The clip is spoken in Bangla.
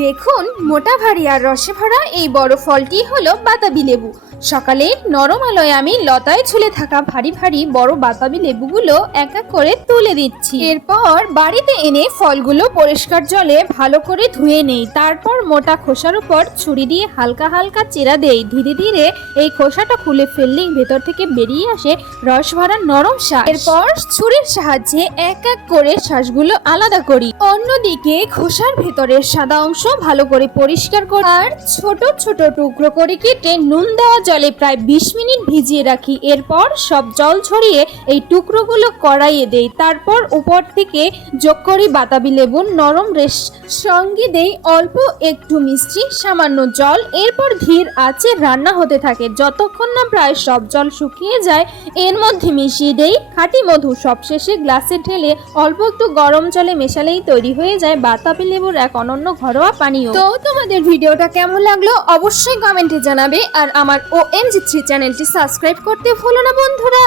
দেখুন মোটা ভারী আর রসে ভরা এই বড় ফলটি হলো বাতাবি লেবু। সকালে নরম আলোয় আমি লতায় ঝুলে থাকা ভারী ভারী বড় বাতাবি লেবুগুলো এক এক করে তুলে দিচ্ছি। এরপর বাড়িতে এনে ফলগুলো পরিষ্কার জলে ভালো করে ধুয়ে নেই। তারপর মোটা খোসার উপর ছুরি দিয়ে হালকা হালকা চিরা দেই। ধীরে ধীরে এই খোসাটা খুলে ফেললেই ভেতর থেকে বেরিয়ে আসে রস ভরা নরম শ্বাস। এরপর ছুরির সাহায্যে এক এক করে শ্বাসগুলো আলাদা করি। অন্যদিকে খোসার ভেতরের সাদা অংশ ভালো করে পরিষ্কার করে আর ছোট ছোট টুকরো করে কেটে নুন দেওয়া জলে প্রায় 20 মিনিট ভিজিয়ে রাখি। এরপর সব জল ছড়িয়ে এই টুকরোগুলো কড়াইয়ে দেই। তারপর উপর থেকে যোগ করি বাতাবি লেবুর নরম রেশ, সঙ্গে দেই অল্প একটু মিষ্টি, সামান্য জল। এরপর ধীর আঁচে রান্না হতে থাকে যতক্ষণ না প্রায় সব জল শুকিয়ে যায়। এর মধ্যে মিশিয়ে দেই খাঁটি মধু। সবশেষে গ্লাসে ঢেলে অল্প একটু গরম জলে মেশালেই তৈরি হয়ে যায় বাতাবি লেবুর এক অনন্য ঘরোয়া পানীয়। তো তোমাদের ভিডিওটা কেমন লাগলো অবশ্যই কমেন্টে জানাবে, আর আমার OMG3 চ্যানেলটি সাবস্ক্রাইব করতে ভুলো না বন্ধুরা।